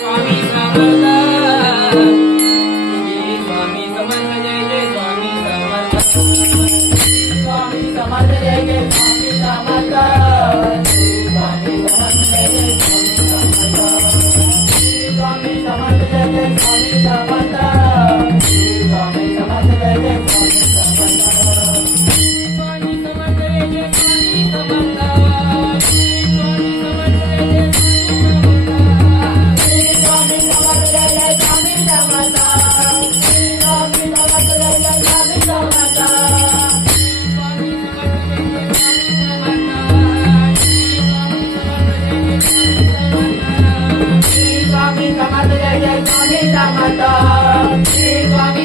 Swami Samarth Shri Swami Samarth Jai Jai Swami Samarth Swami Samarth Jai Jai Swami Samarth Shri Swami Samarth Jai Jai Swami Samarth Jai Jai Swami Samarth Shri Swami Samarth Jai Jai Swami Samarth Swami Samarth Jai Jai Swami Samarth Swami Samarth Jai Jai Swami Samarth Shri Swami